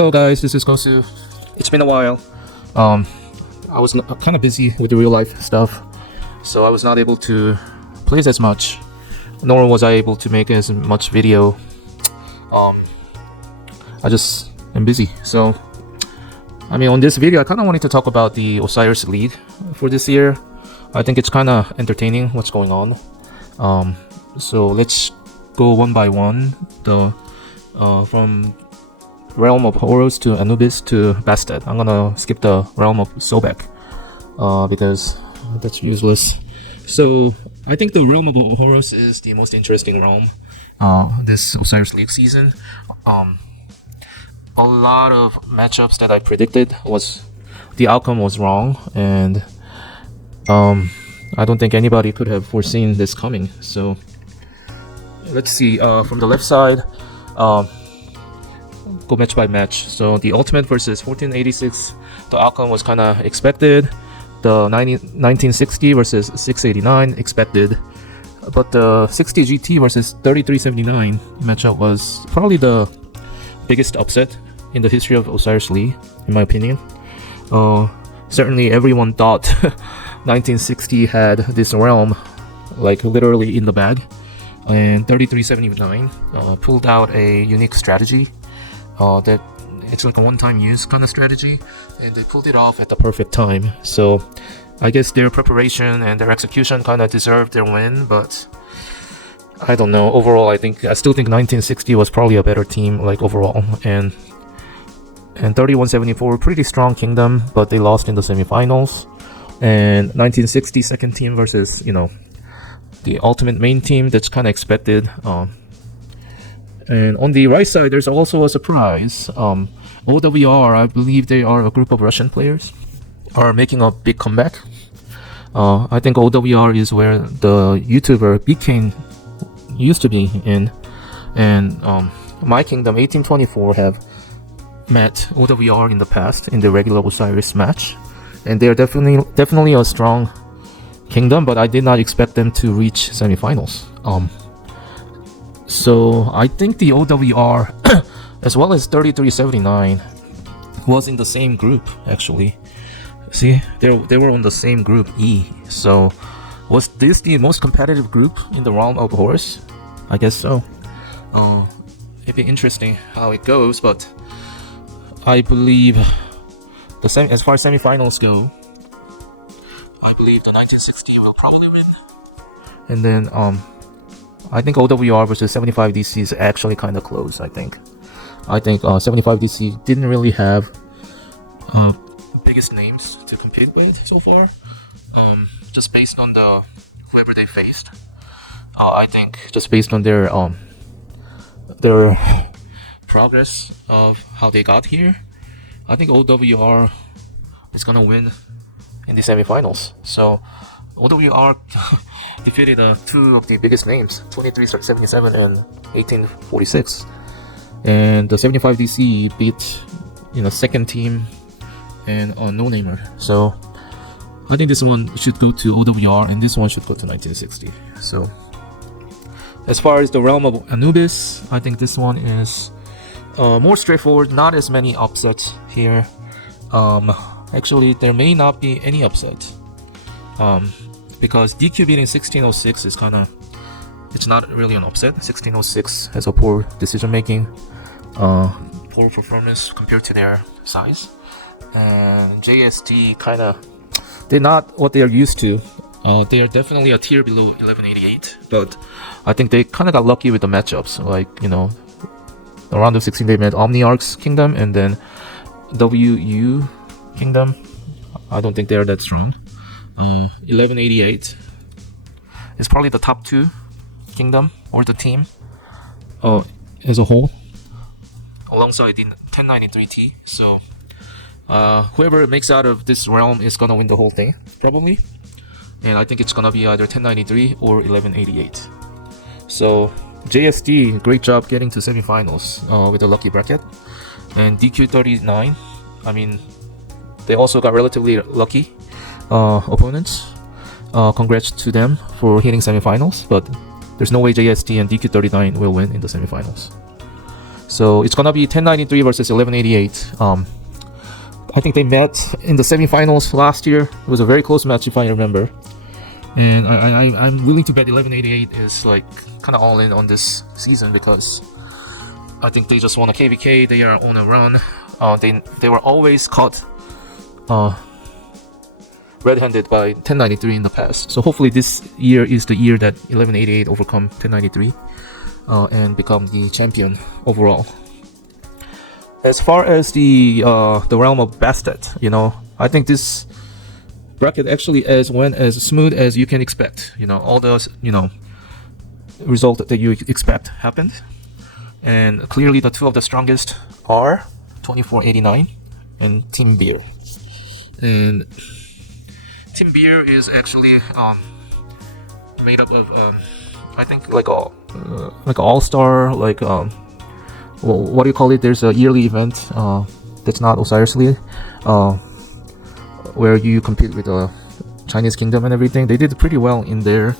Hello guys, this is Kosu. It's been a while. I was kind of busy with the real life stuff, so I was not able to play as much, nor was I able to make as much video. I just am busy. So, on this video, I kind of wanted to talk about the Osiris League for this year. I think it's kind of entertaining what's going on. So let's go one by one. From Realm of Horus to Anubis to Bastet. I'm gonna skip the Realm of Sobek because that's useless. So I think the Realm of Horus is the most interesting realm this Osiris League season. A lot of matchups that I predicted the outcome was wrong, and I don't think anybody could have foreseen this coming. So let's see, from the left side, go match by match. So the Ultimate versus 1486, the outcome was kind of expected. The 1960 versus 689 expected, but the 60 GT versus 3379 matchup was probably the biggest upset in the history of Osiris League, in my opinion. Certainly everyone thought 1960 had this realm like literally in the bag, and 3379 pulled out a unique strategy that it's like a one-time use kind of strategy, and they pulled it off at the perfect time. So I guess their preparation and their execution kind of deserved their win, but I don't know. Overall, I still think 1960 was probably a better team, like overall, and 3174 pretty strong kingdom, but they lost in the semifinals. And 1960 second team versus the ultimate main team, that's kind of expected. And on the right side, there's also a surprise. OWR, I believe they are a group of Russian players, are making a big comeback. I think OWR is where the YouTuber BK used to be in, and My Kingdom 1824 have met OWR in the past in the regular Osiris match, and they are definitely a strong kingdom, but I did not expect them to reach semifinals. So I think the OWR as well as 3379 was in the same group, actually. See, they were on the same group E. So was this the most competitive group in the Realm of Horus? I guess so. It'd be interesting how it goes, but I believe as far as semifinals go, I believe the 1960 will probably win. And then I think OWR versus 75DC is actually kind of close. I think 75DC didn't really have biggest names to compete with so far. Just based on whoever they faced. I think just based on their progress of how they got here, I think OWR is gonna win in the semifinals. So OWR defeated two of the biggest names, 2377 and 1846, and the 75DC beat second team and a no-namer. So I think this one should go to OWR and this one should go to 1960. So as far as the Realm of Anubis, I think this one is more straightforward, not as many upsets here. Actually, there may not be any upset, because DQ beating 1606 is it's not really an upset. 1606 has a poor decision making, poor performance compared to their size, and JST they're not what they are used to. They are definitely a tier below 1188, but I think they kind of got lucky with the matchups. Like around the 16 they met Omniarch's Kingdom and then WU Kingdom. I don't think they are that strong. 1188 is probably the top two kingdom or the team as a whole, alongside the 1093T. So whoever makes out of this realm is gonna win the whole thing, probably. And I think it's gonna be either 1093 or 1188. So JST, great job getting to semifinals with a lucky bracket. And DQ39, they also got relatively lucky opponents. Congrats to them for hitting semifinals, but there's no way JST and DQ39 will win in the semifinals. So it's gonna be 1093 versus 1188. I think they met in the semifinals last year. It was a very close match, if I remember. And I'm willing to bet 1188 is like kind of all in on this season, because I think they just won a KVK. They are on a run. They were always caught red-handed by 1093 in the past. So hopefully this year is the year that 1188 overcome 1093 and become the champion overall. As far as the realm of Bastet, I think this bracket actually went as smooth as you can expect. All those result that you expect happened, and clearly the two of the strongest are 2489 and Team Beer. And Team Beer is actually made up of I think like all-star, what do you call it? There's a yearly event that's not Osiris League, where you compete with the Chinese Kingdom and everything. They did pretty well in there,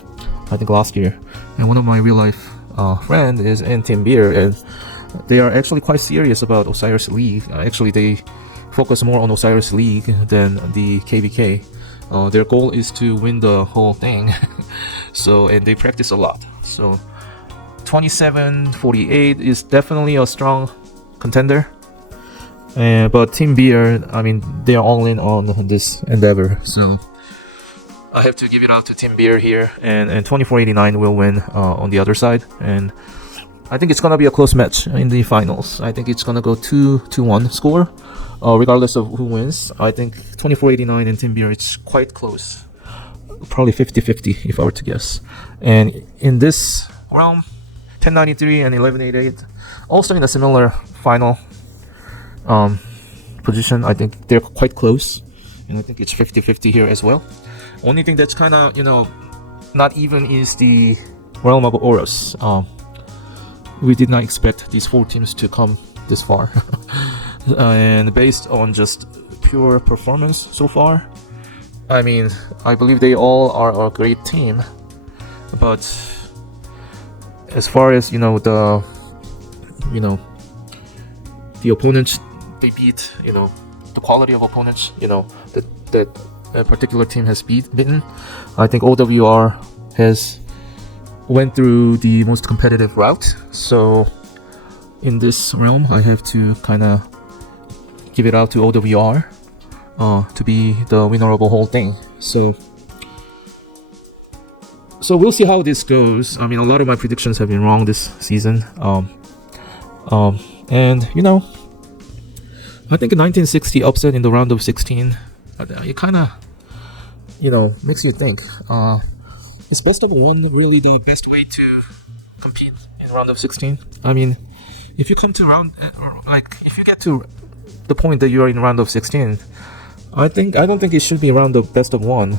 I think last year. And one of my real life friend is in Team Beer, and they are actually quite serious about Osiris League. Actually, they focus more on Osiris League than the KVK. Their goal is to win the whole thing. And they practice a lot. So 2748 is definitely a strong contender. But Team Beer, I mean, they are all in on this endeavor. So I have to give it out to Team Beer here, and 2489 will win on the other side. And I think it's gonna be a close match in the finals. I think it's gonna go 2-1 score, regardless of who wins. I think 2489 and Team Beer, it's quite close, probably 50-50 if I were to guess. And in this realm, 1093 and 1188 also in a similar final position. I think they're quite close, and I think it's 50-50 here as well. Only thing that's kind of not even is the realm of Oros. We did not expect these four teams to come this far. And based on just pure performance so far, I mean, I believe they all are a great team. But as far as the opponents they beat, the quality of opponents, that a particular team has beaten, I think OWR has went through the most competitive route. So in this realm, I have to kind of give it out to OWR to be the winner of the whole thing. So we'll see how this goes. I mean, a lot of my predictions have been wrong this season. And I think a 1960 upset in the round of 16, it kind of makes you think, is best of one really the best way to compete in round of 16? I mean, if you come to if you get to the point that you are in round of 16, I don't think it should be a round of best of one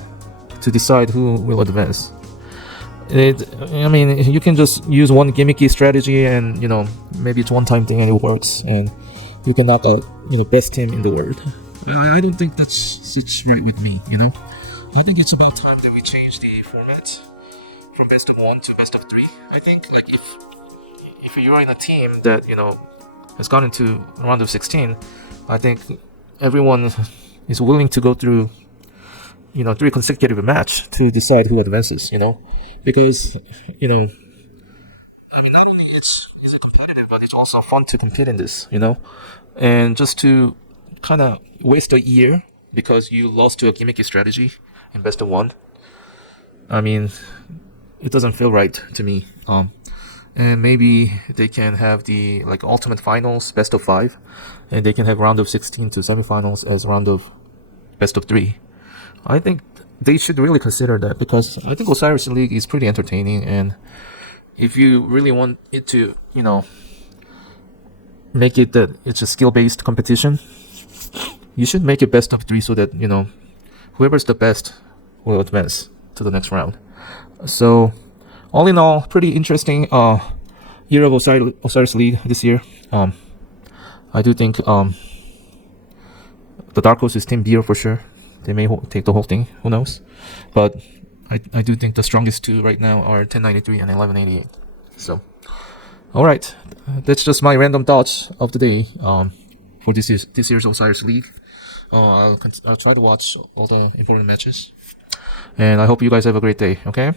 to decide who will advance. I mean, you can just use one gimmicky strategy, and maybe it's one-time thing and it works, and you can knock out best team in the world. I don't think that sits right with me. I think it's about time that we change the format from best of one to best of three. I think if you are in a team that has gone into round of 16, I think everyone is willing to go through 3 consecutive match to decide who advances. Because I mean, not only is it competitive, but it's also fun to compete in this. And just to kind of waste a year because you lost to a gimmicky strategy in best of one, I mean, it doesn't feel right to me. And maybe they can have the ultimate finals best of 5, and they can have round of 16 to semifinals as round of best of 3. I think they should really consider that, because I think Osiris League is pretty entertaining, and if you really want it to make it that it's a skill-based competition, you should make it best of 3 so that whoever's the best will advance to the next round. So all in all, pretty interesting year of Osiris League this year. I do think the dark horse is Team Beer for sure. They may take the whole thing, who knows. But I do think the strongest two right now are 1093 and 1188. So All right, that's just my random thoughts of the day. For this year's Osiris League. I'll try to watch all the important matches, and I hope you guys have a great day. Okay.